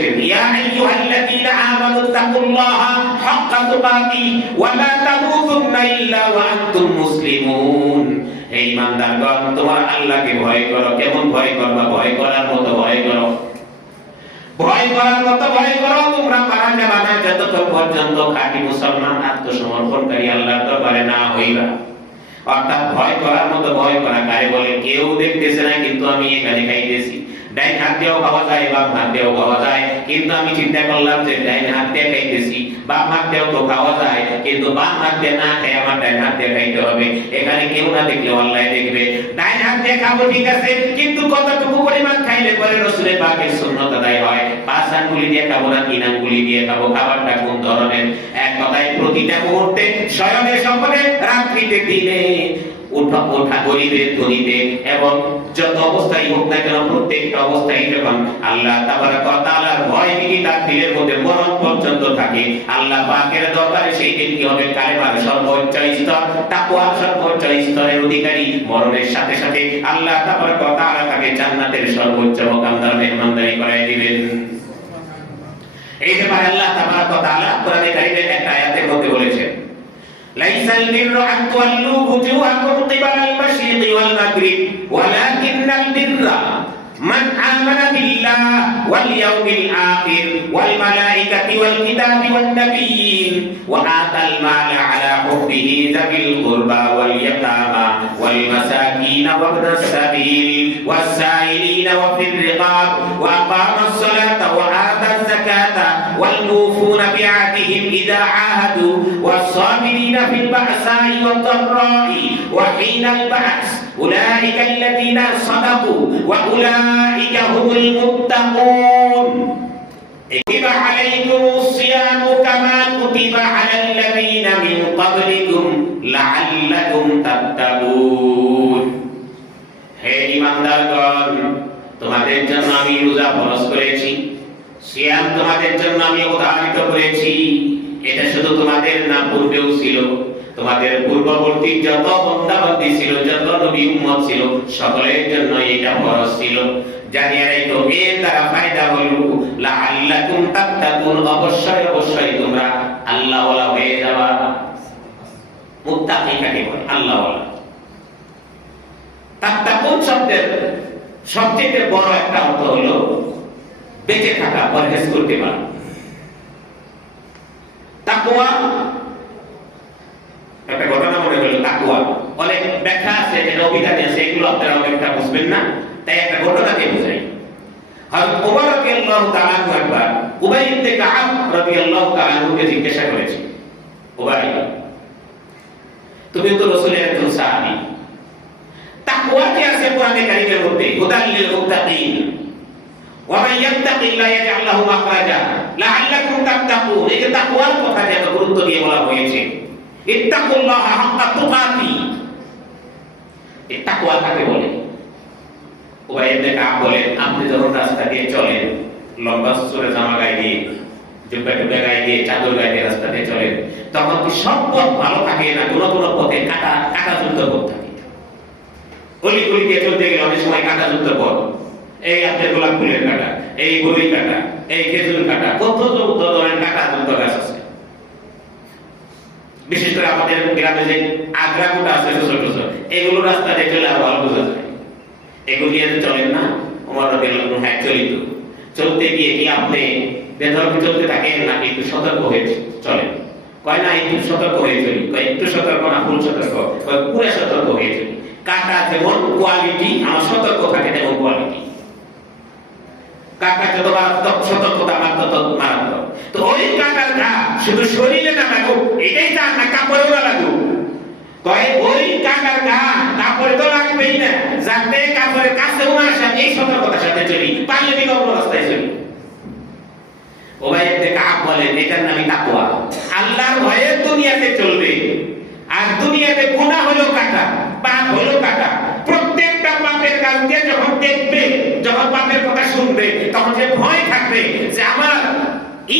বলেছেন, ইয়া আইয়ুহাল্লাযীনা আমানু তাকুল্লাহা হাক্কা তুকাতি ওয়া লা তামুতুন্না ইল্লা ওয়া আনতুম মুসলিমুন। হে ঈমানদারগণ, তোমরা আল্লাহকে ভয় করো। কেমন ভয় করবা? ভয় করার মতো ভয় করো। ভয় করার মতো ভয় করো। তোমরা মারা যাবে না যতক্ষণ পর্যন্ত খাঁটি মুসলমান আত্মসমর্পণকারী আল্লাহর দরবারে না হইবা। অর্থাৎ ভয় করার মতো ভয় করা কারে বলে? কেউ দেখতেছে না কিন্তু আমি এখানে খাইতেছি। ডাইন হাত দিয়েও খাওয়া যায়, বাম হাত দিয়েও খাওয়া যায়, কিন্তু আমি চিন্তা করলাম যে ডাইন হাত দিয়ে খাইতেছি, বাম হাত দিয়েও তো খাওয়া যায়, কিন্তু বাম হাত দিয়ে না খাই আমার ডাইন হাত দিয়ে খাইতে হবে। এখানে কেউ না দেখলে আল্লাহ দেখবে। ডাইন হাত দিয়ে খাবো ঠিক আছে, কিন্তু কতটুকু পরিমাণ খাইলে পরে রাসূলের পাকের সুন্নাত আদায় হয়? 5 আঙ্গুলি দিয়ে খাবো না 3 আঙ্গুলি দিয়ে খাবো? খাবারটা কোন ধরনের? এক কথায় প্রতিটা মুহূর্তে, শয়নে স্বপ্নে, রাত্রিতে দিনে, ওঠা গরিবের ধনীতে, এবং যত অবস্থায় হোক না কেন প্রত্যেকটা অবস্থায় যখন আল্লাহ তাবারক ওয়া তাআলার ভয় যদি তার দিলের মধ্যে মরণ পর্যন্ত থাকে, আল্লাহ পাকের দরবারে সেই দিন কি হবে? কালেমার সর্বোচ্চ স্তর, তাকওয়ার সর্বোচ্চ স্তরের অধিকারী। মরণের সাথে সাথে আল্লাহ তাবারক ওয়া তাআলা তাকে জান্নাতের সর্বোচ্চ মুকামদার মেহমানদারি করায় দিবেন। এই ব্যাপারে আল্লাহ তাবারক ওয়া তাআলা কোরআনে কারীমের একটা আয়াতের মধ্যে বলেছেন, লাইসাল বিররু আন তুওয়াল্লু ওজুহাকুম কিবালাল মাশরিকি ওয়াল মাগরিব ওয়ালাকিন্নাল বিররা মান আমানা বিল্লাহ ওয়াল ইয়াউমিল আখির ওয়াল মালাইকাতি ওয়াল কিতাবি ওয়ান নাবিয়্যিন ওয়া আতাল মালা আলা হুব্বিহি যাবিল কুরবা ওয়াল ইয়াতামা ওয়াল মাসাকিন ওয়া ইবনাস সাবিল ওয়াস সাইলিনা ওয়া ফির রিকাব ওয়া আকামাস সালাতা ওয়া আতাজ যাকাতা ওয়াল মুফুনা বিআহদিহিম ইযা আহাদু ওয়াস সাবিরিনা ফিল বা'সাই ওয়াদ দাররাই ওয়া হিনাল বা'স উলাইকা আল্লাযীনা সাদাকু ওয়া উলাইকা হুমুল মুত্তাকুন। কুতিবা আলাইকুমুস সিয়ামু কামা কুতিবা আলাল লাযীনা মিন ক্বাবলিকুম লাআল্লাকুম তাত্তাকুন। হে ঈমানদারগণ, তোমাদের জন্য আমি রোজা ফরজ করেছি, সিয়াম তোমাদের জন্য আমি অবধারিত করেছি। এটা শুধু তোমাদের না, পূর্বেও ছিল। তোমাদের পূর্ববর্তী যত বান্দা-বান্দী ছিল, যত নবী উম্মত ছিল, সকলের জন্য এটা ফরজ ছিল। জানিয়ে রাখো, এর দ্বারা ফায়দা হলো লাআল্লাকুম তাত্তাকুন, অবশ্যই অবশ্যই তোমরা আল্লাহওয়ালা হয়ে যাবা। মুত্তাকি কাকে বলে? আল্লাহওয়ালা। তাত্তাকুন শব্দের সবচেয়ে বড় একটা অর্থ হলো বেঁচে থাকা, পরহেজ করতে পারা। তাকওয়া, একটা ঘটনা মনে হলো, তাকওয়া অনেক ব্যাখ্যা আছে, যেটা অভিধানে আছে, এগুলো আপনারা অনেকটা বুঝবেন না, তাই একটা ঘটনাকে বুঝাই। হযরত ওমর রাদিয়াল্লাহু তাআলা একবার উবাই ইবনে কাব রাদিয়াল্লাহু তাআলা কে জিজ্ঞাসা করেছেন, উবাই, তুমি তো রাসূলের একজন সাহাবী, তাকওয়া কি আছে কোরআনে কারীমের মধ্যে? হুদাল লিল মুত্তাকিন ওয়া মান ইয়াত্তাকিল্লাহ ইয়াজআল লাহু মাখরাজা লাআল্লাকুম তাত্তাকুন। এই যে তাকওয়ার কথা যে এত গুরুত্ব দিয়ে বলা হয়েছে, ইত্তাকুল্লাহা হাক্কা তুকাতি, এই তাকওয়া কাকে বলে? উবাই ইবনে কাব বলেন, আপনি যখন রাস্তা দিয়ে চলেন, লম্বা চুলে জামা গায়ে দিয়ে, জুব্বা টুপি গায়ে দিয়ে, চাদর গায়ে দিয়ে রাস্তা দিয়ে চলেন, তখন কি সব পথ ভালো থাকে না? কোন কোন পথে কাটা যুক্ত পথ থাকে। গলি গলি দিয়ে চলতে গেলে অনেক সময় কাটা যুক্ত পথ, এই আপনার গোলাপ ফুলের কাটা, এই বড়ি কাটা, এই খেজুর কাটা, কত ধরনের কাটা যুক্ত গাছ আছে। বিশেষ করে আমাদের গ্রামে যে আগ্রা গোটা আছে ছোট ছোট, এগুলো রাস্তা দিয়ে চলে আরো ভালো বোঝা যায়। এগুলো দিয়ে চলেন না? ওমর রাদিয়াল্লাহু আনহু হ্যাঁ চলিত। চলতে গিয়ে কি আপনি বেধর্মী চলতে থাকেন নাকি একটু সতর্ক হয়ে চলেন? কয় না, একটু সতর্ক হয়ে চলি। কয় একটু সতর্ক না, ফুল সতর্ক? কয় পুরো সতর্ক হয়ে চলি। কাটা যেমন কোয়ালিটি, আমার সতর্ক থাকে তেমন কোয়ালিটি। কাটা যত মারাত্মক, সতর্কতা আমার তত মারাত্মক। তো ওই কাটার ঘা শুধু শরীরে না লাগুক, এটাই চান না কাপড়েও না লাগুক। কয় ওই কাটার ঘা কাপড়ে তো লাগবেই না, যাতে কাপড়ের কাছেও না আসে, এই সতর্কতার সাথে চলি, পারলে বিকল্প রাস্তায় চলি। উবাই ইবনে কাব বলেন, এটার নামই তাকওয়া। আল্লাহর ভয়ে দুনিয়াতে চলবে, আর দুনিয়াতে গুনাহ হলো কাটা, পাপ হলো কাটা। প্রত্যেকটা পাপের কাজকে যখন দেখবে, যখন পাপের কথা শুনবে, তখন সে ভয় থাকবে যে আমার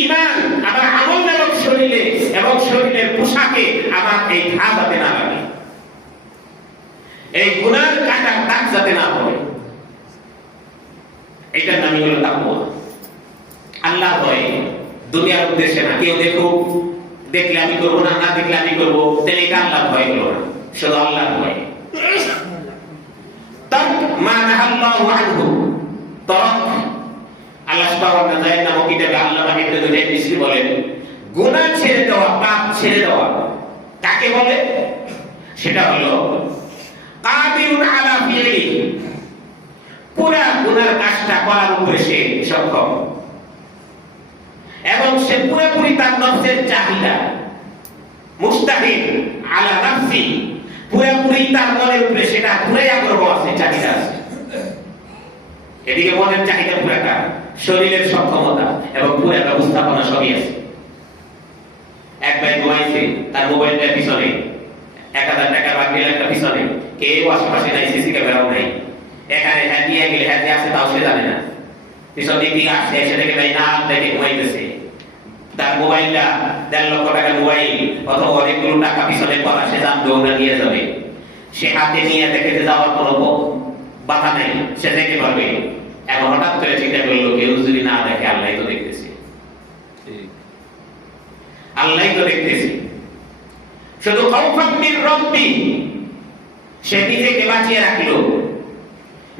ঈমান, আমার আমল এবং শরীরে এবং শরীরের পোশাকে আমার এই ঘা যাতে না লাগে, এই গুনার কাটার দাগ যাতে না পড়ে। এটার নামই হলো তাকওয়া। আল্লাহ ভয়, দুনিয়ার উদ্দেশ্যে না। কেউ দেখুক, দেখলে আমি করবো না, না দেখলে আমি করবো, তাহলে এটা আল্লাহ ভয় হলো না, শুধু আল্লাহ ভয়। তারক মা নাহাল্লাহু আনহু, তারক আল্লাহ সুবহানাহু ওয়া তাআলা নামক কিতাবে আল্লাহ পাক একটা জিনিস বলেন, গুনাহ ছেড়ে দেওয়া, পাপ ছেড়ে দেওয়া কাকে বলে? সেটা হলো কাদিরুন আলা ফিলি, পুরা গুনার কাজটা করার উপরে সে সক্ষম, এবং সে পুরোপুরি তার নফসের চাহিদা, মুস্তাহিদ আলা নাফসি, পুরোপুরি তার মনের উপরে সেটা পুরাই আগ্রহ আছে, চাহিদা আছে। এদিকে মনের চাহিদা পুরাটা, শরীরের সক্ষমতা এবং পুরো ব্যবস্থাপনা সবই আছে। এক ভাই ঘুমাইছে, তার মোবাইলটার পিছনে 1000 টাকা বা 2 লাখ টাকা পিছনে, কেউ আশেপাশে নাই, সিসি ক্যামেরাও নাই, এখানে হ্যাঁ দিয়ে গেলে হ্যাঁ আছে তাও সে জানে না, পিছন দিক থেকে আসছে, এসে দেখে ভাই না দেখে ঘুমাইতেছে। তার মোবাইলটা 1.5 লক্ষ টাকার মোবাইল অথবা অনেকগুলো টাকা পিছনে করা, সে জানবেও না, নিয়ে যাবে। সে হাতে নিয়ে দেখে যাওয়ার কোনো বাধা নেই, সে দেখে পারবে। এখন হঠাৎ করে চিন্তা করলো, কেউ যদি না দেখে, আল্লাহ তো দেখতেছে, আল্লাহ তো দেখতেছে। শুধু খাউফান মির রাব্বি, সে নিজেকে বাঁচিয়ে রাখলো,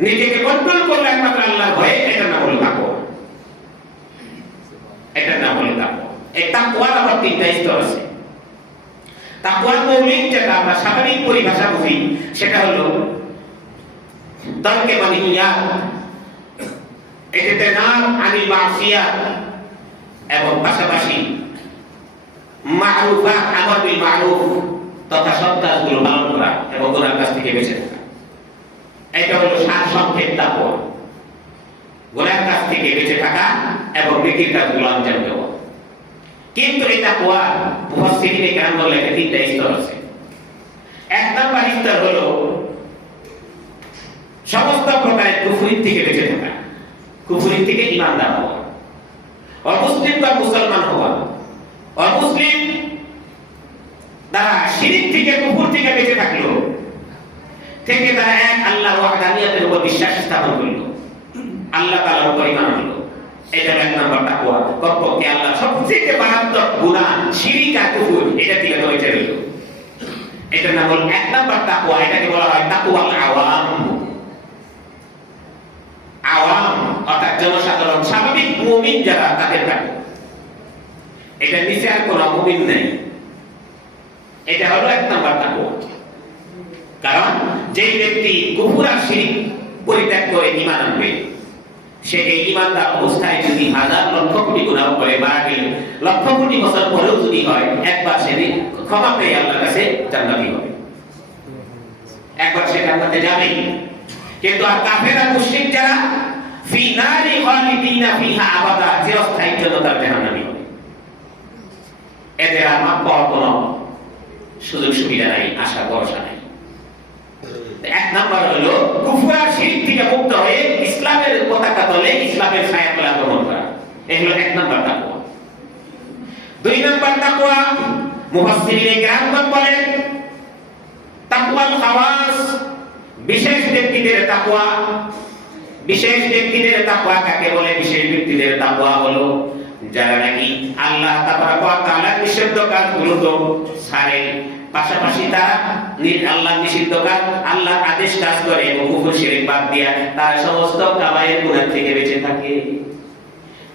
নিজেকে কন্ট্রোল করলো একমাত্র আল্লাহর ভয়ে। এটার নাম হলো তাকওয়া, এটার নাম হলো তাকওয়া। এই তাকওয়ার আবার 3টা স্তর আছে। তাকওয়ার মৌলিক যেটা আমরা স্বাভাবিক পরিভাষা বুঝি, সেটা হলো তারকে মানহিয়াত, এটাতে নাম আনিল মাসিয়াত, এবং পাশাপাশি মারুফাত, আমর বিল মারুফ তথা সৎ কাজগুলো পালন করা এবং গুনার কাজ থেকে বেঁচে থাকা। এটা হলো সারসংক্ষেপ তাকওয়া, গুনার কাজ থেকে বেঁচে থাকা এবং নেকির কাজগুলো আঞ্জাম দেওয়া। কিন্তু এই তাকওয়া মুফাসসিরিনে কেরাম বলে 3টা স্তর আছে। 1 নাম্বার স্তর হলো সমস্ত প্রকারের কুফরি থেকে বেঁচে থাকা, কুফরি থেকে ঈমানদার হওয়া, অমুসলিম বা মুসলমান হওয়া। অমুসলিম তারা শিরক থেকে, কুফর থেকে বেঁচে থাকলো, থেকে তারা এক আল্লাহর ওয়াহদানিয়তের উপর বিশ্বাস স্থাপন করলো, আল্লাহ তাআলার উপর ঈমান আনলো। এটা 1 নাম্বার তাকওয়া। কমপক্ষে আল্লাহ সবচেয়ে মারাত্মক গুনাহ শিরক আর কুফর, এটা থেকে তো বেঁচে রইল। এটার নাম হলো 1 নাম্বার তাকওয়া। এটাকে বলা হয় তাকওয়াল আওয়াম। আওয়াম অর্থাৎ জনসাধারণ, স্বাভাবিক মুমিন যারা, তাদের তাকওয়া। এটা নিচে আর কোনো মুমিন নেই। এটা হলো 1 নাম্বার তাকওয়া। কারণ যে ব্যক্তি কুফর আর শিরক পরিত্যাগ করে ঈমান আনবে, সে এই ঈমানদার অবস্থায় যদি 1000 লক্ষ কোটি গুনাহ করে মারা গেলে, লক্ষ কোটি বছর পরেও যদি হয়, একবার সে ক্ষমা পেয়ে আল্লাহর কাছে জান্নাতি হবে, একবার সে জান্নাতে যাবে। কিন্তু আর কাফের আর মুশরিক যারা, ফি নারি খালিদিনা ফিহা আবাদা, চিরস্থায়ী জন্য তার জাহান্নামী হবে। এদের আর মাপ পাওয়ার কোনো সুযোগ সুবিধা নাই, আশা ভরসা নাই। 1 নাম্বার হলো কুফর আর শিরক থেকে মুক্ত হয়ে ইসলামের পতাকা তলে ইসলামের ছায়াতলে আগমন করা। এই হলো 1 নাম্বার তাকওয়া। 2 নাম্বার তাকওয়া মুফাসসিরিনে কেরাম বলেন তাকওয়াল খাওয়াস, বিশেষ ব্যক্তিদের তাকওয়া। বিশেষ ব্যক্তিদের তাকওয়া কাকে বলে? বিশেষ ব্যক্তিদের তাকওয়া হলো যারা নাকি আল্লাহ তাআলার নিষিদ্ধ কাজগুলো তো ছাড়ে, পাশাপাশি তারা আল্লাহ নিষিদ্ধ কাজ, আল্লাহর আদেশ কাজ করে এবং কুফর শিরক বাদ দিয়া তারা সমস্ত কাবায়ের গুনাহ থেকে বেঁচে থাকে।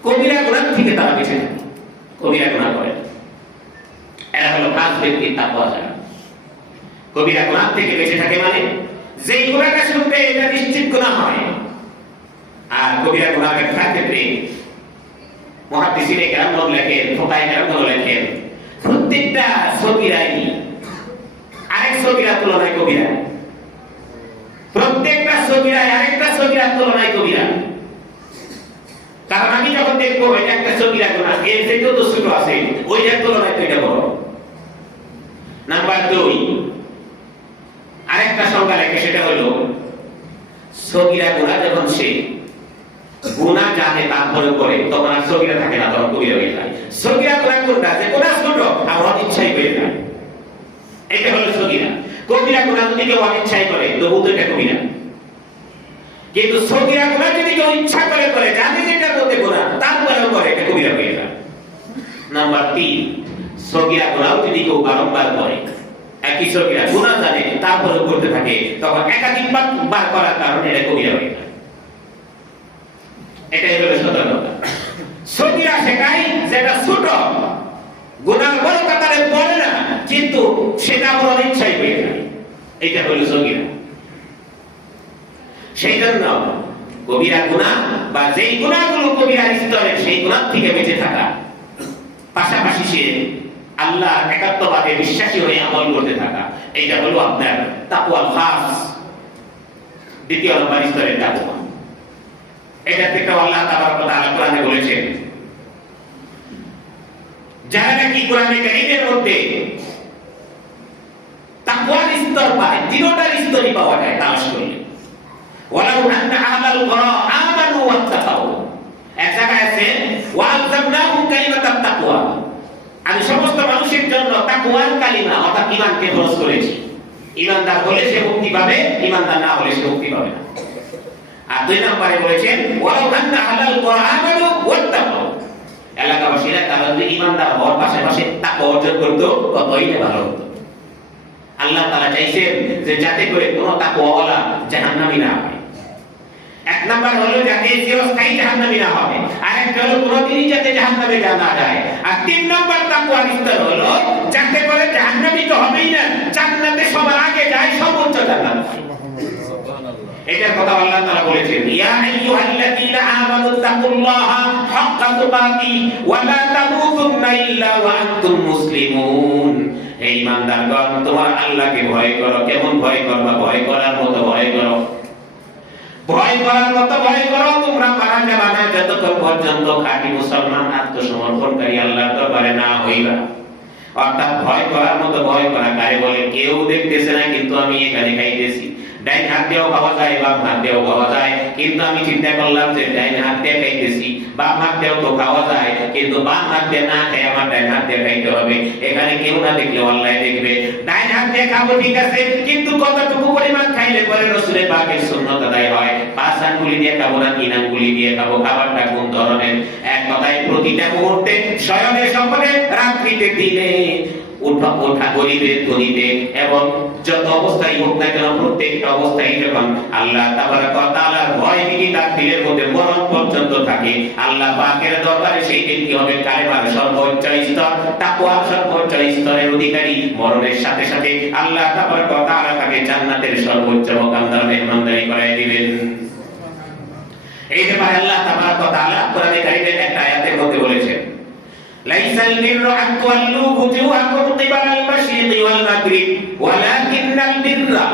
কবিরা গুনাহ থেকে তারা বেঁচে থাকে, কবিরা গুনাহ করে। এরা হলো খাস ব্যক্তির তাকওয়া যারা কবিরা গুনাহ থেকে বেঁচে থাকে, মানে যেই গুনাহটা শুনতে এটা নিশ্চিত গুনাহ হয়। আর কবিরা গুনাহ ব্যাখ্যার ক্ষেত্রে মুহাদ্দিসিনে কেরাম লেখেন, ফুকাহায়ে কেরাম লেখেন, প্রত্যেকটা সগীরাই আরেক সগীরার তুলনায় কবিরা, প্রত্যেকটা সগীরাই আরেকটা সগীরার তুলনায় কবিরা। কারণ আমি যখন দেখবো এটা একটা সগীরা গুনাহ, এর থেকেও তো ছোট আছে, ওইটার তুলনায় তো এটা বড়। নাম্বার 2, আরেকটা সংজ্ঞা লেখে, সেটা হলো সগীরা গুনাহ যখন সে গুনাহ জানে তারপরে করে, তখন আর সগীরা থাকে না, তখন কবিরা হয়ে যায়। সগীরা গুনাহ কোনটা? যে গুনাহ ছোট আর অনিচ্ছায় হয়ে যায়, এটা হলো সগীরা। কবিরা গুনাহ যদি কেউ অনিচ্ছায় করে তবু তো এটা কবিরা। কিন্তু সগীরা গুনাহ যদি কেউ ইচ্ছা করে করে, জানে যেটার মধ্যে গুনাহ, তারপরেও করে এটা কবিরা হয়ে যায়। নাম্বার 3, সগীরা গুনাহ যদি কেউ বারংবার করে, একই সগীরা গুনাহ জানে তারপরেও করতে থাকে, তখন একাধিকবার করার কারণে এটা কবিরা হয়ে যায়। এটাই হলো সতর্কতা। সগীরা শেখাই যেটা ছোট, গুনাহ বড় কাতারে পড়ে না, কিন্তু সেটা বড় ইচ্ছাই হয়ে যায়, এটা হলো সগীরা। সেই জন্য কবিরা গুনাহ বা যেই গুনাহগুলো কবিরা স্তরে, সেই গুনাহ থেকে বেঁচে থাকা, পাশাপাশি সে আল্লাহর একাত্মবাদে বিশ্বাসী হয়ে আমল করতে থাকা, এটা হলো আপনার তাকওয়া খাস, দ্বিতীয় নম্বর স্তরের তাকওয়া। এটা থেকে আল্লাহ তাবারক ওয়া তাআলা কোরআনে বলেছেন, যারা নাকি কোরআনে কারীমের মধ্যে তাকওয়ার স্তর পায়, তিনটার স্তরই পাওয়া যায় তালাশ করলে। ওয়ালাউ আন্না আহলাল কুরা আমানু ওয়াত্তাকাউ, এক জায়গায় আছে ওয়ালজামনাহুম কালিমাতাত তাকওয়া, আমি সমস্ত মানুষের জন্য তাকওয়ার কালিমা অর্থাৎ ঈমানকে ফরজ করেছি। ঈমানদার হলে সে মুক্তি পাবে, ঈমানদার না হলে সে মুক্তি পাবে না। আর 2 নম্বরে বলেছেন ওয়ালাউ আন্না আহলাল কুরা আমানু ওয়াত্তাকাউ, এলাকাবাসীরা তারা যদি ঈমানদার হওয়ার পাশাপাশি তাকওয়া অর্জন করত ততই ভালো হতো। আল্লাহ তাআলা চাইছেন যে যাতে করে কোনো তাকওয়াওয়ালা জাহান্নামী না হয়। 1 নাম্বার হলো যাতে চিরস্থায়ী জাহান্নামী না হবে, আর একটা হলো কোনোদিনই যাতে জাহান্নামে না যায়। আর 3 নাম্বার তাকওয়ার স্তর হলো যাতে করে জাহান্নামী তো হবেই না, জান্নাতে সবার আগে যায়, সর্বোচ্চ জান্নাত। এটার কথা আল্লাহ তাআলা বলেছেন, ইয়া আইয়ুহাল্লাযীনা আমানু তাকুল্লাহা হাক্কা তুকাতি ওয়া লা তামুতুন্না ইল্লা ওয়া আনতুম মুসলিমুন। হে ঈমানদারগণ, তোমরা আল্লাহকে ভয় করো। কেমন ভয় করবা? ভয় করার মতো ভয় করো, ভয় করার মতো ভয় করো। তোমরা মারা যাবে না যতক্ষণ পর্যন্ত খাঁটি মুসলমান আত্মসমর্পণকারী আল্লাহর দরবারে না হইবা। অর্থাৎ ভয় করার মতো ভয় করা কারে বলে? কেউ দেখতেছে না কিন্তু আমি এখানে খাইতেছি, ডাইন হাত দিয়েও খাওয়া যায়, বাম হাত দিয়েও খাওয়া যায়, কিন্তু আমি চিন্তা করলাম যে ডাইন হাত দিয়ে খাইতেছি, বাম হাত দিয়েও তো খাওয়া যায়, কিন্তু বাম হাত দিয়ে না খাই আমার ডাইন হাত দিয়ে খাইতে হবে। এখানে কেউ না দেখলে আল্লাহ দেখবে। ডাইন হাত দিয়ে খাবো ঠিক আছে, কিন্তু কতটুকু পরিমাণ খাইলে পরে রাসূলের পাকের সুন্নাত আদায় হয়? 5 আঙ্গুলি দিয়ে খাবো না 3 আঙ্গুলি দিয়ে খাবো? খাবারটা কোন ধরনের? এক কথায় প্রতিটা মুহূর্তে, শয়নে স্বপ্নে, রাত্রিতে, দিনে, ওঠা গরিবে ধনীতে, এবং যত অবস্থায় হোক না কেন প্রত্যেকটা অবস্থায় যখন আল্লাহ তাবারক ওয়া তাআলার ভয় ভীতি তার দিলের মধ্যে মরণ পর্যন্ত থাকে, আল্লাহ পাকের দরবারে সেই ব্যক্তি হবে কালেমার সর্বোচ্চ স্তর, তাকওয়ার সর্বোচ্চ স্তরের অধিকারী। মরণের সাথে সাথে আল্লাহ তাবারক ওয়া তাআলা তাকে জান্নাতের সর্বোচ্চ মুকাদ্দার মেহমানদারি করায় দিবেন। এই ব্যাপারে আল্লাহ তাবারক ওয়া তাআলা কোরআনে কারীমের একটা আয়াতের মধ্যে বলেছেন, লাইসাল বিররু আন তুওয়াল্লু বুজুহাকুম কিবালাল মাশরিকি ওয়াল মাগরিব ওয়ালাকিন্নাল বিররা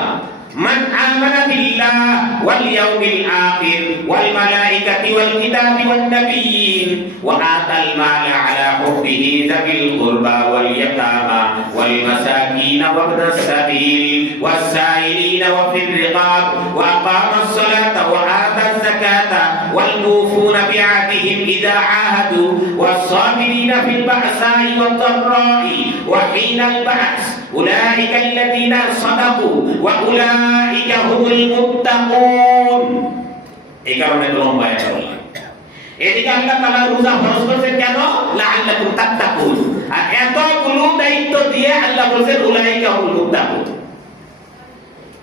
মান আমানা বিল্লাহ ওয়াল ইয়াউমিল আখির ওয়াল মালাইকাতি ওয়াল কিতাবি ওয়ান নাবিয়্যিন ওয়া আতাল মালা আলা হুব্বিহি যাবিল কুরবা ওয়াল ইয়াতামা ওয়াল মাসাকিন ওয়া ইবনাস সাবিল ওয়াস সাইলিন ওয়া ফির রিকাব ওয়া আকামাস সালাতা ওয়া আতাজ যাকাতা ওয়াল মুফুনা বিআহদিহিম ইযা আহাদু ওয়াস সাবিরিনা ফিল বা'সাই ওয়াদ দাররাই ওয়া হিনাল বা'স উলাইকা আল্লাযীনা সাদাকু ওয়া উলাইকা হুমুল মুত্তাকুন। এই কারণে লম্বা এটা বললাম। এদিকে আল্লাহ তাআলা রোজা ফরজ করেছেন কেন? লাআল্লাকুম তাত্তাকুন। আর এতগুলো দায়িত্ব দিয়ে আল্লাহ বলেছেন উলাইকা হুমুল মুত্তাকুন।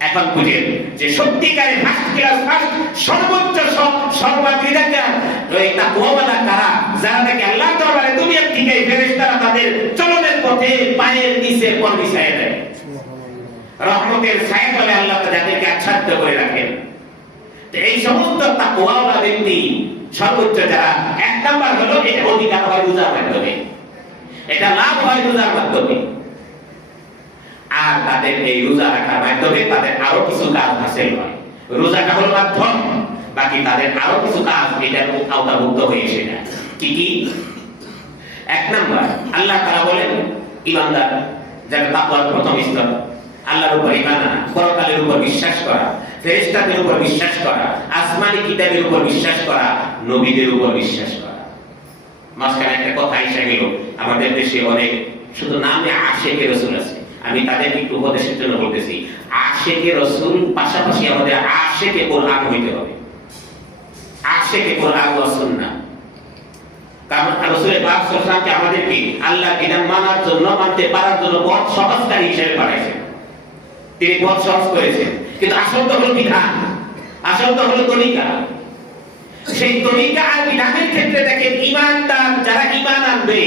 এখন বুঝেন যে সত্যিকারের ফার্স্ট ক্লাস, ফার্স্ট সর্বোচ্চ সর্বাধিকার ওই তাকওয়াওয়ালা কারা? যারা নাকি আল্লাহর দরবারে দুনিয়া থেকে ফেরেশতারা তাদের চলনের পথে পায়ের নিচে পর বিছায় দেয়, রহমতের ছায়া তলে আল্লাহ তাদেরকে আচ্ছাদিত করে রাখেন। তো এই সমস্ত তাকওয়াওয়ালা ব্যক্তি সর্বোচ্চ যারা, 1 নাম্বার হলো এটা অধিকার হয় রোজার মাধ্যমে, এটা লাভ হয় রোজার মাধ্যমে। আর তাদের এই রোজা রাখার মাধ্যমে তাদের আরো কিছু কাজ হাসিল হয়। রোজাটা হলো মাধ্যম, বাকি তাদের আরো কিছু কাজ এটার আওতাভুক্ত হয়ে এসে যায়। কি কি? 1 নাম্বার, আল্লাহ তাআলা বলেন ঈমানদার যারা তাকওয়ার প্রথম স্তর, আল্লাহর উপর ঈমান আনা, পরকালের উপর বিশ্বাস করা, ফেরেশতাদের উপর বিশ্বাস করা, আসমানি কিতাবের উপর বিশ্বাস করা, নবীদের উপর বিশ্বাস করা। মাঝখানে একটা কথা এসে গেল, আমাদের দেশে অনেক শুধু নামে আশিকে রাসূল আছে। আমি তাদের একটু উপদেশের জন্য বলতেছি, আশিকে রাসূল পাশাপাশি আমাদের আশিকে কোরআন হইতে হবে, আশিকে কোরআন ওয়া সুন্নাহ। কারণ রাসূল পাক সাল্লাল্লাহু আলাইহি ওয়াসাল্লামকে আমাদেরকে আল্লাহর বিধান মানার জন্য, মানতে পারার জন্য পথ সহজকারী হিসেবে পাঠাইছেন। তিনি পথ সহজ করেছেন, কিন্তু আসল তো হলো বিধান, আসল তো হলো তরিকা। সেই তরিকা আর বিধানের ক্ষেত্রে দেখেন ঈমানদার যারা ঈমান আনবে,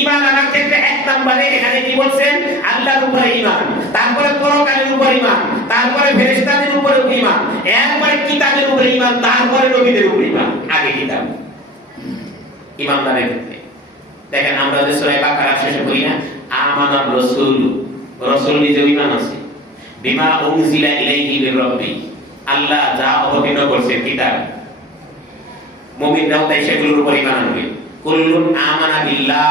ঈমান আনার ক্ষেত্রে এক নম্বরে এখানে কি বলছেন? আল্লাহর উপরে ঈমান, তারপরে পরকালের উপরে ঈমান, তারপরে ফেরেশতাদের উপরে ঈমান, এরপরে কিতাবের উপরে ঈমান, তারপরে নবীদের উপরে ঈমান। আগে কিতাব। ঈমানদারের ক্ষেত্রে দেখেন আমরা যে সূরা বাকারা শেষে বলি না, আমানার রাসূল, রাসূল নিজে ঈমান আছে, বিমা উনজিলা ইলাইহি মির রাব্বি, আল্লাহ যা অবতীর্ণ করেছেন কিতাব, মুমিনরাও তাই সেগুলোর উপর ঈমান আনবে। কুল্লুন আমানা বিল্লাহ,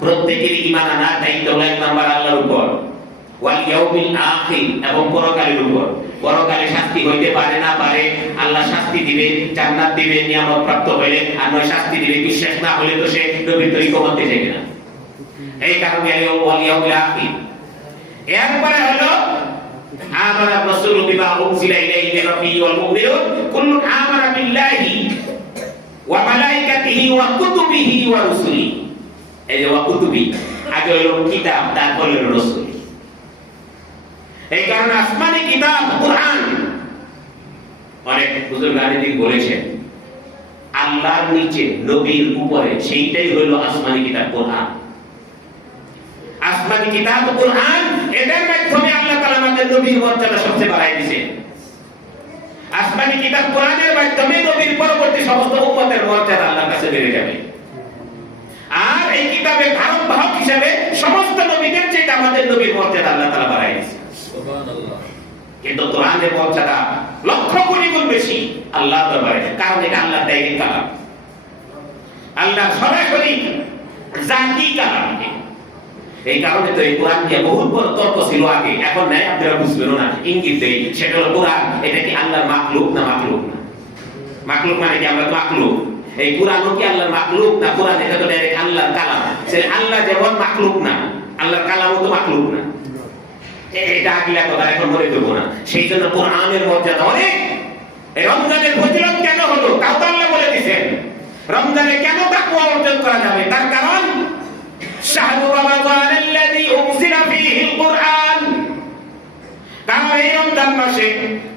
প্রত্যেকের ঈমান আনার দায়িত্ব হলো এক নাম্বার আল্লাহর উপর, ওয়াল ইয়াউমিল আখির, এবং পরকালের উপর। পরকালে শাস্তি হইতে পারে না পারে, আল্লাহ শাস্তি দিবে, জান্নাত দিবে নিয়ামত প্রাপ্ত হইলে, আর নয় শাস্তি দিবে। বিশ্বাস না হলে তো সে নবীর তরিকা মানতে চাইবে না। এই কারণে ওয়াল ইয়াউমিল আখির। এরপরে হলো আমানা রাসূলু বিমা উনজিলা ইলাইহি মির রাব্বিহি ওয়াল মুমিনুন কুল্লুন আমানা বিল্লাহি ওয়া মালাইকাতিহি ওয়া কুতুবিহি ওয়া রুসুলি। এই যে ওয়া কুতুবি, আগে হলো কিতাব, তারপরে হলো রাসূল। এই কারণে আসমানি কিতাব কুরআন, অনেক হুজুর গাণিতিক বলেছেন আল্লাহর নিচে নবীর উপরে, সেইটাই হলো আসমানি কিতাব কুরআন। আসমানি কিতাব কুরআন, এটার মাধ্যমে আল্লাহ তাআলা আমাদের নবীর মর্যাদা সবচেয়ে বাড়ায় দিয়েছে। আসমানি কিতাব কোরআনের মাধ্যমে নবীর পরবর্তী সমস্ত উম্মতের মর্যাদা আল্লাহর কাছে বেড়ে যাবে। আর এই কিতাবের ধারক বাহক হিসেবে সমস্ত নবীদের চেয়ে আমাদের নবীর মর্যাদা আল্লাহ তাআলা বাড়ায় দিয়েছে। সুবহানাল্লাহ। কিন্তু কোরআনের মর্যাদা লক্ষ কোটি গুণ বেশি আল্লাহর দরবারে, কারণ এটা আল্লাহর ডাইরেক্ট কালাম, আল্লাহ সরাসরি জাতি কালাম। এই কারণে তো এই কোরআন নিয়ে বহুত বড় তর্ক ছিল আগে, এখন নাই, আপনারা বুঝবেন না, ইঙ্গিত দেই। সেটা হলো কোরআন এটা কি আল্লাহর মাখলুক না মাখলুক না? মাখলুক মানে কি আমরা মাখলুক? এই কোরআনও কি আল্লাহর মাখলুক না? কোরআন এটা তো ডাইরেক্ট আল্লাহর কালাম। সেই আল্লাহ যেমন মাখলুক না, আল্লাহর কালামও তো মাখলুক না। এটা আগলা কথা, এখন বলে দেব না। সেই জন্য কোরআনের মর্যাদা অনেক। এই রমজানের ফজিলত কেন হলো তাও তো আল্লাহ বলে দিয়েছেন। রমজানে কেন তাকওয়া অর্জন করা যাবে তার কারণ শাহরু রমাদান আল্লাযী উনজিলা ফীহিল কুরআন। কারণ এই রমজান মাসে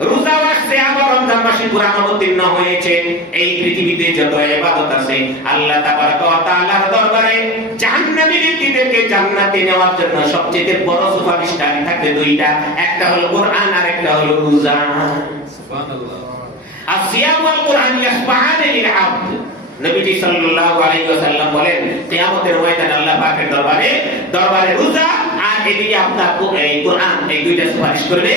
রোজা আসছে, আবার রমজান মাসে কুরআন অবতীর্ণ হয়েছে। এই পৃথিবীতে যত ইবাদত আছে আল্লাহ তাবারক ওয়া তাআলার দরবারে জাহান্নামী ব্যক্তিদেরকে জান্নাতে নেওয়ার জন্য সবচেয়ে বড় সুপারিশকারী থাকে দুইটা, একটা হলো কোরআন আর একটা হলো রোজা। সুবহানাল্লাহ। আসিয়াম ওয়াল কুরআন ইয়াশফাআনি লিল আবদ। নবীজি সাল্লাল্লাহু আলাইহি ওয়াসাল্লাম বলেন কিয়ামতের ময়দানে আল্লাহ পাকের দরবারে রোজা আর এদিকে আপনার এই কোরআন, এই দুইটা সুপারিশ করবে।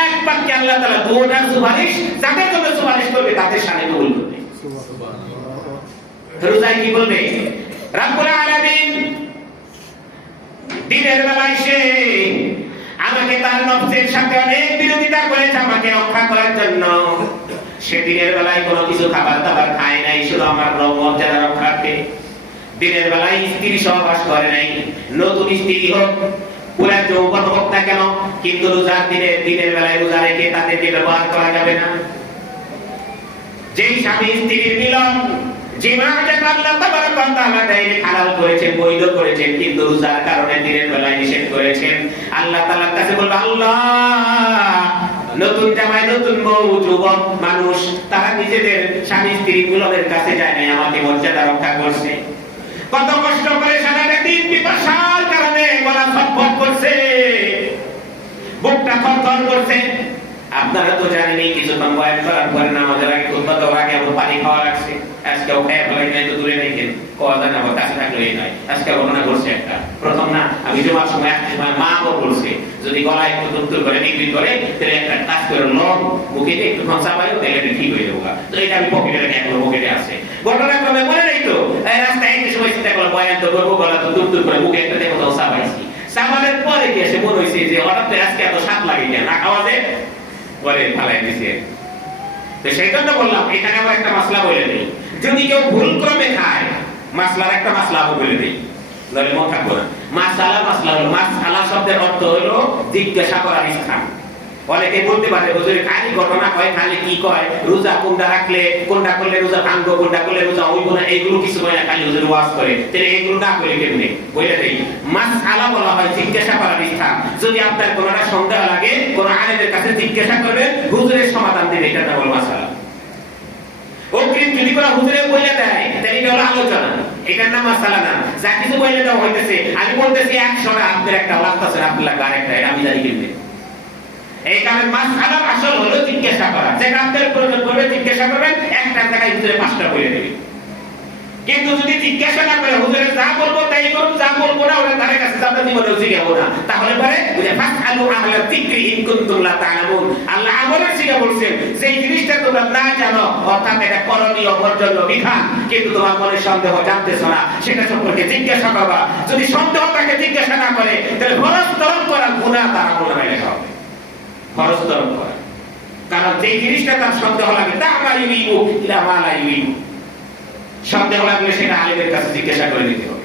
এক বাক্যে আল্লাহ তাআলা দুইটা সুপারিশ যাদের জন্য সুপারিশ করবে তাদের শানে কবুল করবে। সুবহানাল্লাহ। রোজা কি বলবে? রব্বুল আলামিন দিনের বেলায় সে আমাকে তার নফসের সাথে অনেক বিরোধিতা করেছে আমাকে রক্ষা করার জন্য। সে দিনের বেলায় কোনো কিছু খাবার দাবার খায় নাই, শুধু আমার মর্যাদা রক্ষার্থে। দিনের বেলায় স্ত্রী সহবাস করে নাই, নতুন স্ত্রী হোক পুরা যৌবন হোক না কেন, কিন্তু রোজার দিনের বেলায় রোজা রেখে তাদেরকে ব্যবহার করা যাবে না। যেই স্বামী স্ত্রীর মিলন, যে মাহজাত আল্লাহ তাবারক ওয়া তাআলা ডাইরেক্ট হালাল করেছেন, বৈধ করেছেন, কিন্তু রোজার কারণে দিনের বেলায় নিষেধ করেছেন। আল্লাহ তাআলার কাছে বলবে আল্লাহ, নতুন জামাই নতুন বউ যুবক মানুষ তারা নিজেদের স্বামী স্ত্রী মিলনের কাছে যায় নাই, আমাকে মর্যাদা রক্ষা করছে। কত কষ্ট করে সারাটা দিন পিপাসার কারণে গলা ছটফট করছে, বুকটা থরথর করছে। আপনারা তো জানেনই কিছুক্ষণ বয়ান করার পরে নামাজের আগে খুতবা দেওয়ার আগে আমার পানি খাওয়া লাগছে। আজকেও খেয়ে ফেলাই নাই তো দূরে রেখে কোয়া জানে আমার কাছে থাকলেই নয়। আজকে ঘটনা ঘটছে একটা, প্রথম না আমি জমার সময় মা বলছে যদি গলায় একটু দুর্তুর করে নিবৃত করে তাহলে একটা কাজ করে লং মুখে একটু খসা পাইও তাহলে এটা ঠিক হয়ে যাবে। তো এটা আমি পকেটে রেখে এখনো পকেটে আছে। ঘটনাক্রমে মনে নেই তো রাস্তায় একটু সময় চিন্তা করলাম বয়ান তো করবো, গলা তো দুর্তুর করে মুখে একটা দেখো তো চা পাইছি। সামানের পরে গিয়ে এসে মনে হয়েছে যে হঠাৎ আজকে এত স্বাদ লাগে কেন না খাওয়া যায় পরে ফালাই দিছে। তো সেই জন্য বললাম এখানে আমার একটা মাসলা বলে নেই, যদি কেউ ভুল ক্রমে খায় মাসলার একটা মাসলা বলে নেই, নইলে মন থাকবো না। মাসলা হলো মাসআলা শব্দের অর্থ হলো জিজ্ঞাসা করার স্থান। অনেকে বলতে পারে হুজুর খালি ঘটনা কয়, খালি কি কয়, রোজা কোনটা রাখলে কোনটা করলে রোজা ভাঙবো, কোনটা করলে রোজা হইব না, এইগুলো কিছু হয় না, খালি হুজুর ওয়াজ করে। তাহলে এইগুলো না করে কেমনে বলে দেই? মাসআলা বলা হয় জিজ্ঞাসা করার স্থান। যদি আপনার কোনটা সন্দেহ লাগে কোন আলেমের কাছে জিজ্ঞাসা করবেন, হুজুরের সমাধান দিবে, এটা নাম মাসআলা। অগ্রিম যদি কোনো হুজুরে বলে দেয় তাহলে এটা হলো আলোচনা, এটার নাম মাসআলা না। যা কিছু বলে দেওয়া হইতেছে, আমি বলতেছি 100 টা, আপনার একটা লাগতেছে, আপনার আরেকটা, এটা আমি জানি কেমনে? এই কারণে মাসআলার আসল হলো জিজ্ঞাসা করা। যেটা আপনার প্রয়োজন পড়বে জিজ্ঞাসা করবেন, একটা জায়গায় হুজুরে 5টা বলে দেবে। কিন্তু যদি জিজ্ঞাসা না করে হুজুরে যা বলবো তাই করব, যা বলবো না ওর ধারে কাছে যাবে জীবনে জিজ্ঞাসা না, তাহলে পরে বুঝে ফাসআলু আহলা যিকরি ইন কুনতুম লা তা'লামুন। আল্লাহ আমলের শিখা বলছেন যে জিনিসটা তোমরা না জানো, অর্থাৎ এটা করণীয় বর্জনীয় বিধান, কিন্তু তোমার মনে সন্দেহ, জানতেছো না, সেটা সম্পর্কে জিজ্ঞাসা করবা। যদি সন্দেহ থাকে জিজ্ঞাসা না করে, তাহলে ফরজ তরক করার গুনাহ তার আমলে লেখা হবে। ফরজ তরক করা, কারণ যে জিনিসটা তার সন্দেহ লাগে তা আমরা ইউরিবু ইলা মা লা ইউরিবু, সন্দেহ লাগলে সেটা আলেমের কাছে জিজ্ঞাসা করে নিতে হবে।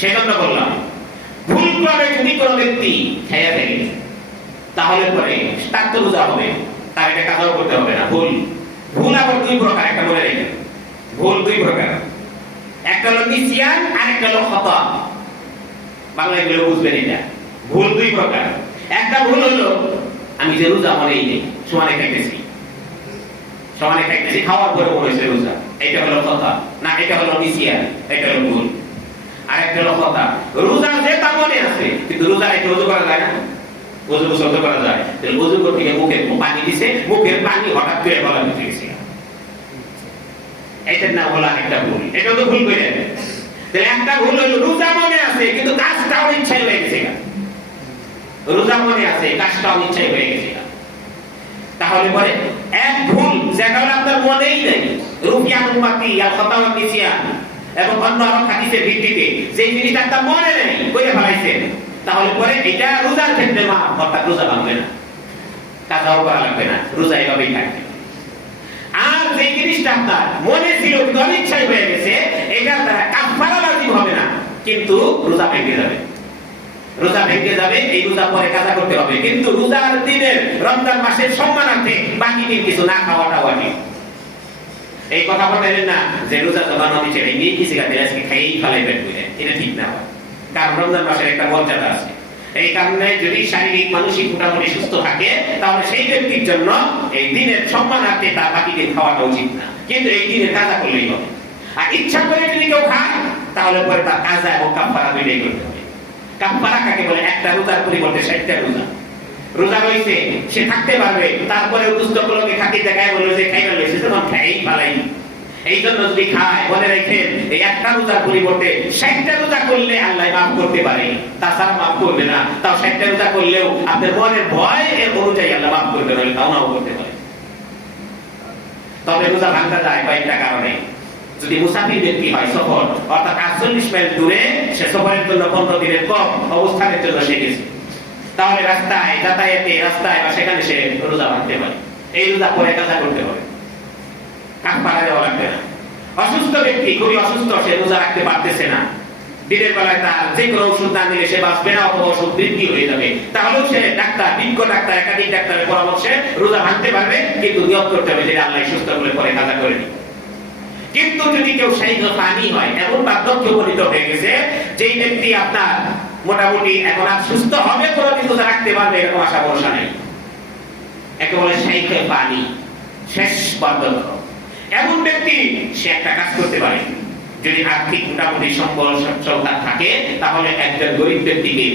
সেজন্য বললাম ভুল করে যদি কোনো ব্যক্তি খেয়ে ফেলে তাহলে পরে তার তো রোজা হবে, তার এটা কাজাও করতে হবে না। ভুল ভুল আবার 2 প্রকার, একটা মনে রাখবেন, ভুল 2 প্রকার, একটা হলো নিসিয়ান আর একটা হলো খাতা। বাংলায় বলে বুঝবেন এটা। ভুল 2 প্রকার। একটা ভুল হলো আমি যে রোজা মনেই নেই, সমানে খাইতেছি, সমানে খাইতেছি, খাওয়ার পরে মনে হয়েছে রোজা, এটা হলো কথা না, এটা হলো নিসিয়ান, এটা হলো ভুল। আর একটা হলো কথা, রোজা যে তা মনে আছে কিন্তু রোজা রেখে ওযু করা যায় না, ওযু গোসল করা যায়, তাহলে ওযু করতে গিয়ে মুখে পানি দিছে, মুখের পানি হঠাৎ করে গলা ভিতরে গেছে, এটার নাম হলো একটা ভুল। এটা তো ভুল করে দেবে। তাহলে একটা ভুল হলো রোজা মনে আছে কিন্তু কাজটা অনিচ্ছায় হয়ে গেছে, রোজা মনে আছে কাজটা অনিচ্ছায় হয়ে গেছে। তাহলে পরে এক ভুল যেটা হলো আপনার মনেই নেই, রুফিয়ান উম্মতি আল খাতা ওয়ান নিসিয়ান, এবং অন্য আরো হাদিসের ভিত্তিতে যে জিনিসটা আপনার মনে নেই কইরে ফেলাইছেন, তাহলে পরে এটা রোজার ক্ষেত্রে মা অর্থাৎ রোজা ভাঙবে না, কাজাও করা লাগবে না, রোজা এভাবেই থাকবে। আর যে জিনিসটা আপনার মনে ছিল কিন্তু অনিচ্ছায় হয়ে গেছে, এটার দ্বারা কাফারা লাজিম হবে না, কিন্তু রোজা ভেঙে যাবে, রোজা ভেঙে যাবে। এই রোজা পরে কাজা করতে হবে, কিন্তু রোজার দিনের রমজান মাসের সম্মানার্থে বাকি দিন কিছু না খাওয়াটা ওয়াজিব। এই কথা বলবেন না যে রোজা তো বানানো হচ্ছে এই নিয়ে কিছু খাতে আজকে খাইয়েই ফেলাইবেন বলে, এটা ঠিক না। কারণ রমজান মাসের একটা মর্যাদা আছে। এই কারণে যদি শারীরিক মানসিক মোটামুটি সুস্থ থাকে তাহলে সেই ব্যক্তির জন্য এই দিনের সম্মানার্থে তার বাকি দিন খাওয়াটা উচিত না, কিন্তু এই দিনের কাজা করলেই হবে। আর ইচ্ছা করে যদি কেউ খায় তাহলে পরে তার কাজা এবং কাফারা দুইটাই করতে হবে। কাফারা কাকে বলে? একটা রোজার পরিবর্তে 60টা রোজা। রোজা রয়েছে সে থাকতে পারবে, তারপরে দুষ্টগুলোকে খাতির দেখায় বললো যে খাই ফেলবে, সে তখন খাই ফেলাই। এই জন্য যদি খায় মনে রাখেন এই একটা রোজার পরিবর্তে 60টা রোজা করলে আল্লাহ মাফ করতে পারে, তাছাড়া মাফ করবে না। তাও 60টা রোজা করলেও আপনার মনের ভয় এর অনুযায়ী আল্লাহ মাফ করতে পারে, তাও নাও করতে পারে। তবে রোজা ভাঙতে যায় কয়েকটা কারণে। যদি মুসাফির ব্যক্তি হয়, সফর অর্থাৎ 48 মাইল দূরে, সে সফরের জন্য 15 দিনের কম অবস্থানের জন্য সে গেছে, তাহলে রাস্তায় যাতায়াতে রাস্তায় বা সেখানে সে রোজা ভাঙতে পারে। এই রোজা পরে কাজা করতে হবে, কাফারা দেওয়া লাগবে না। অসুস্থ ব্যক্তি খুবই অসুস্থ, সে রোজা রাখতে পারতেছে না, দিনের বেলায় তার যে কোনো ওষুধ না নিলে সে বাঁচবে না অথবা ওষুধ বৃদ্ধি হয়ে যাবে, তাহলেও সে ডাক্তার, বিজ্ঞ ডাক্তার, একাধিক ডাক্তারের পরামর্শে রোজা ভাঙতে পারবে, কিন্তু নিয়ত করতে হবে যে আল্লাহ সুস্থ করলে পরে কাজা করে দিই। কিন্তু যদি কেউ শাইখ পানি হয়, এমন বার্ধক্য উপনীত হয়ে গেছে যেই ব্যক্তি আপনার মোটামুটি এখন আর সুস্থ হবে, কোনদিন রোজা রাখতে পারবে এরকম আশা ভরসা নেই, একে বলে শাইখ পানি, শেষ বার্ধক্য। এমন ব্যক্তি সে একটা কাজ করতে পারে, যদি আর্থিক মোটামুটি সম্বল সচ্ছলতা থাকে, তাহলে একজন গরিব ব্যক্তিকে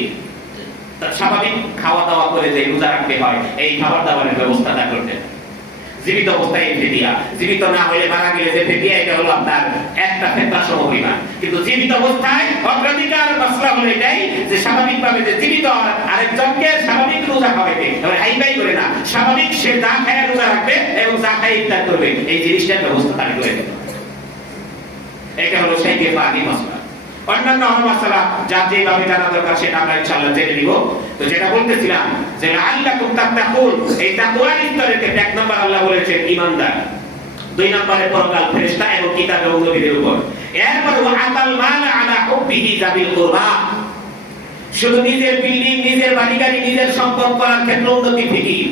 স্বাভাবিক খাওয়া দাওয়া করে যে রোজা রাখতে হয়, এই খাবার দাবারের ব্যবস্থাটা করতে হয়। জীবিত অবস্থায় এই ফিদিয়া, জীবিত না হলে মারা গেলে যে ফিদিয়া, এটা হলো আপনার একটা ফেতরা সমপরিমাণ। কিন্তু জীবিত অবস্থায় অগ্রাধিকার মাসলা হলো এটাই যে স্বাভাবিকভাবে যে জীবিত আরেকজনকে স্বাভাবিক রোজা খাওয়াইতে, এবার হাইবাই করে না, স্বাভাবিক সে যা খায় রোজা রাখবে এবং যা খায় ইফতার করবে, এই জিনিসটার ব্যবস্থা তার করে দেবে। এটা হলো শাইখে পানি মাসলা। অন্যান্য মাসলা যা যেভাবে জানা দরকার সেটা আমরা ইনশাআল্লাহ জেনে নিব। তো যেটা বলতেছিলাম যে লাআল্লাকুম তাত্তাকুন, এই তাকওয়ার স্তরের ক্ষেত্রে 1 নম্বর আল্লাহ বলেছেন ঈমানদার, 2 নম্বরে পরকাল, ফেরেশতা এবং কিতাব এবং নবীদের উপর। এরপর ওয়া আতাল মাল আলা হুব্বিহি যাবিল কুরবা, শুধু নিজের বিল্ডিং, নিজের বাড়ি গাড়ি, নিজের সম্পদ করার ক্ষেত্রে উন্নতি ফিকির,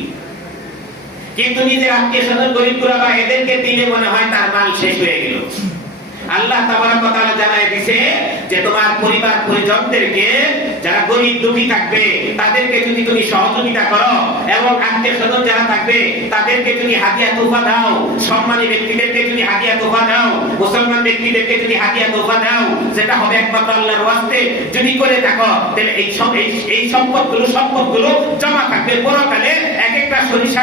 কিন্তু নিজের আত্মীয় স্বজন গরিব গুরাবা এদেরকে দিলে মনে হয় তার মাল শেষ হয়ে গেল। আল্লাহ তাবারক ওয়া তাআলা জানায় দিয়েছে যে তোমার পরিবার পরিজনদেরকে, যারা গরিব দুঃখী থাকবে তাদেরকে যদি তুমি সহযোগিতা করো এবং আত্মীয় স্বজন যারা থাকবে তাদেরকে যদি হাদিয়া তোফা দাও, সম্মানী ব্যক্তিদেরকে যদি হাদিয়া তোফা দাও, মুসলমান ব্যক্তিদেরকে যদি হাদিয়া তোফা দাও, যেটা হবে একমাত্র আল্লাহর ওয়াস্তে যদি করে থাকো, তাহলে এই সম্পদগুলো জমা থাকবে পরকালে এক একটা সরিষা